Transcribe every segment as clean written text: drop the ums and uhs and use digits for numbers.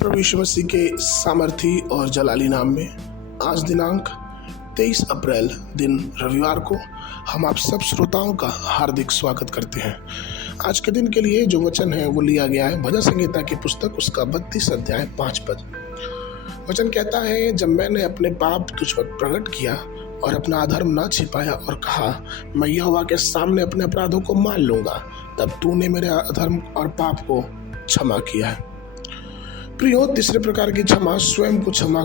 प्रभु यीशु मसीह के सामर्थी और जलाली नाम में आज दिनांक 23 अप्रैल दिन रविवार को हम आप सब श्रोताओं का हार्दिक स्वागत करते हैं। आज के दिन के लिए जो वचन है वो लिया गया है भजन संहिता की पुस्तक उसका 32 अध्याय 5 पद। वचन कहता है, जब मैंने अपने पाप तुझ पर प्रकट किया और अपना अधर्म ना छिपाया और कहा मैं यहोवा के सामने अपने अपराधों को मान लूंगा, तब तूने मेरे अधर्म और पाप को क्षमा किया है। प्रियो, तीसरे प्रकार की क्षमा स्वयं को क्षमा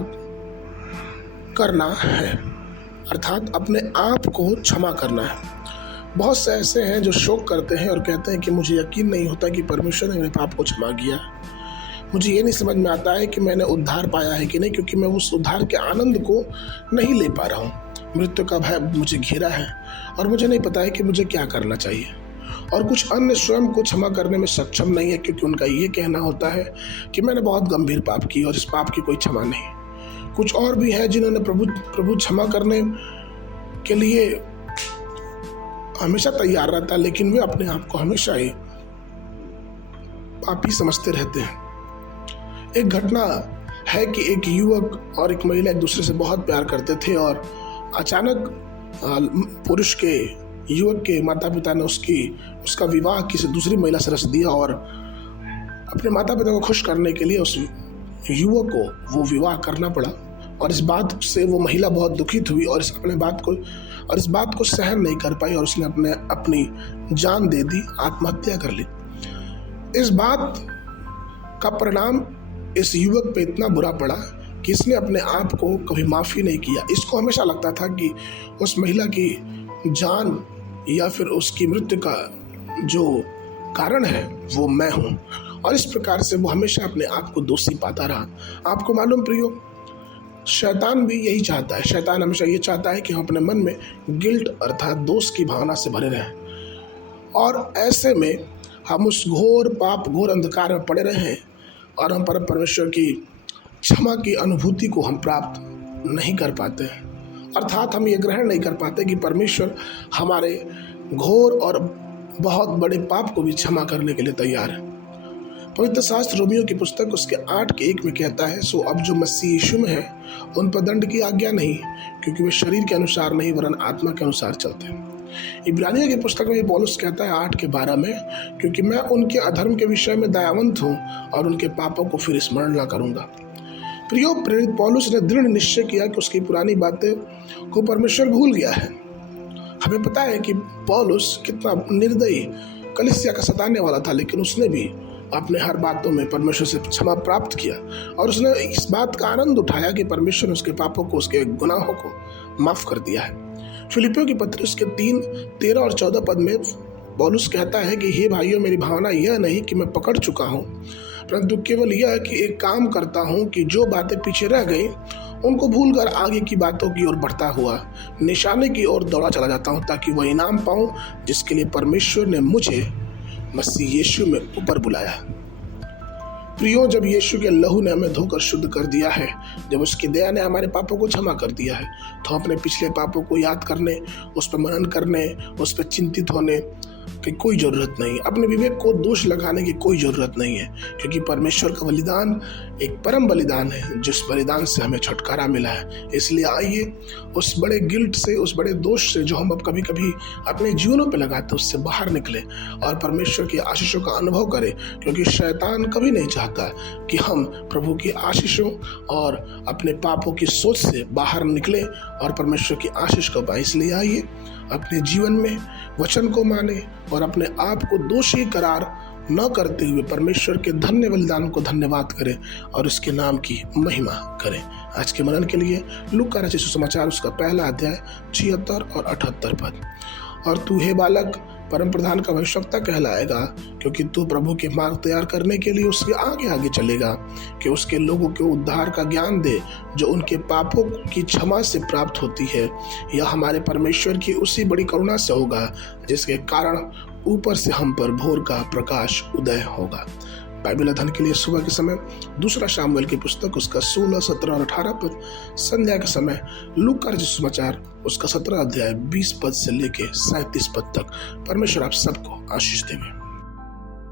करना है, अर्थात अपने आप को क्षमा करना है। बहुत से ऐसे हैं जो शोक करते हैं और कहते हैं कि मुझे यकीन नहीं होता कि परमेश्वर ने मेरे पाप को क्षमा किया। मुझे ये नहीं समझ में आता है कि मैंने उद्धार पाया है कि नहीं, क्योंकि मैं उस उद्धार के आनंद को नहीं ले पा रहा हूँ। मृत्यु का भय मुझे घेरा है और मुझे नहीं पता है कि मुझे क्या करना चाहिए। और कुछ अन्य स्वयं को क्षमा करने में सक्षम नहीं है, क्योंकि उनका ये कहना होता है कि मैंने बहुत गंभीर पाप किया और इस पाप की कोई क्षमा नहीं। कुछ और भी है जिन्होंने प्रभु क्षमा करने के लिए हमेशा तैयार रहता है, लेकिन वे अपने आप को हमेशा ही पापी समझते रहते हैं। एक घटना है कि एक युवक और एक महिला एक दूसरे से बहुत प्यार करते थे और अचानक पुरुष के युवक के माता पिता ने उसका विवाह किसी दूसरी महिला से रच दिया और अपने माता पिता को खुश करने के लिए उस युवक को वो विवाह करना पड़ा। और इस बात से वो महिला बहुत दुखित हुई और इस बात को सहन नहीं कर पाई और उसने अपनी जान दे दी, आत्महत्या कर ली। इस बात का परिणाम इस युवक पे इतना बुरा पड़ा कि इसने अपने आप को कभी माफ़ी नहीं किया। इसको हमेशा लगता था कि उस महिला की जान या फिर उसकी मृत्यु का जो कारण है वो मैं हूँ, और इस प्रकार से वो हमेशा अपने आप को दोषी पाता रहा। आपको मालूम प्रियो, शैतान भी यही चाहता है। शैतान हमेशा ये चाहता है कि हम अपने मन में गिल्ट अर्थात दोष की भावना से भरे रहें और ऐसे में हम उस घोर अंधकार में पड़े रहें और हम परमेश्वर की क्षमा की अनुभूति को हम प्राप्त नहीं कर पाते हैं। अर्थात हम ये ग्रहण नहीं कर पाते कि परमेश्वर हमारे घोर और बहुत बड़े पाप को भी क्षमा करने के लिए तैयार है। पवित्र शास्त्र रोमियो की पुस्तक उसके 8:1 में कहता है, सो अब जो मसीह यीशु में है उन पर दंड की आज्ञा नहीं, क्योंकि वे शरीर के अनुसार नहीं वरन आत्मा के अनुसार चलते हैं। इब्रानियों की पुस्तक में पौलुस कहता है 8:12 में, क्योंकि मैं उनके अधर्म के विषय में दयावंत हूँ और उनके पापों को फिर स्मरण न करूँगा। प्रियो, प्रेरित पौलुस ने दृढ़ निश्चय किया कि उसकी पुरानी बातें को परमेश्वर भूल गया है। हमें पता है कि पौलुस कितना निर्दयी कलीसिया का सताने वाला था, लेकिन उसने भी अपने हर बातों में परमेश्वर से क्षमा प्राप्त किया और उसने इस बात का आनंद उठाया कि परमेश्वर ने उसके पापों को, उसके गुनाहों को माफ कर दिया है। फिलिपियों की पत्री उसके 3:13 और 14 पद में पौलुस कहता है कि हे भाइयों, मेरी भावना यह नहीं कि मैं पकड़ चुका हूँ, परंतु केवल यह कि एक काम करता हूँ कि जो बातें पीछे रह गई उनको भूलकर आगे की बातों की ओर बढ़ता हुआ निशाने की ओर दौड़ा चला जाता हूँ, ताकि वह इनाम पाऊँ जिसके लिए परमेश्वर ने मुझे मसीह यीशु में ऊपर बुलाया। प्रियो, जब यीशु के लहू ने हमें धोकर शुद्ध कर दिया है, जब उसकी दया ने हमारे पापों को क्षमा कर दिया है, तो अपने पिछले पापों को याद करने, उस पर मनन करने, उस पर चिंतित होने की कोई ज़रूरत नहीं। अपने विवेक को दोष लगाने की कोई ज़रूरत नहीं है, क्योंकि परमेश्वर का बलिदान एक परम बलिदान है, जिस बलिदान से हमें छुटकारा मिला है। इसलिए आइए उस बड़े गिल्ट से, उस बड़े दोष से जो हम अब कभी कभी अपने जीवनों पे लगाते हैं, उससे बाहर निकले और परमेश्वर की आशीषों का अनुभव करें, क्योंकि शैतान कभी नहीं चाहता कि हम प्रभु की आशीषों और अपने पापों की सोच से बाहर निकले और परमेश्वर की आशीष को पाए। इसलिए आइए अपने जीवन में वचन को माने और अपने आप को दोषी करार न करते हुए परमेश्वर के धन्य बलिदान को धन्यवाद करें और उसके नाम की महिमा करें। आज के मनन के लिए लूका रचित सुसमाचार उसका 1 अध्याय 76 और 78 पद। और तू हे बालक परम प्रधान का भविष्यवक्ता कहलाएगा, क्योंकि तू प्रभु के मार्ग तैयार करने के लिए उसके आगे आगे चलेगा, कि उसके लोगों को उद्धार का ज्ञान दे जो उनके पापों की क्षमा से प्राप्त होती है। यह हमारे परमेश्वर की उसी बड़ी करुणा से होगा जिसके कारण ऊपर से हम पर भोर का प्रकाश उदय होगा। बाइबल अध्ययन के लिए सुबह के समय 2 शामुएल की पुस्तक उसका 16, 17 और 18 पद। संध्या के समय लूका रचित सुसमाचार उसका 17 अध्याय 20 पद से लेके 37 पद तक। परमेश्वर आप सबको आशीष देवे।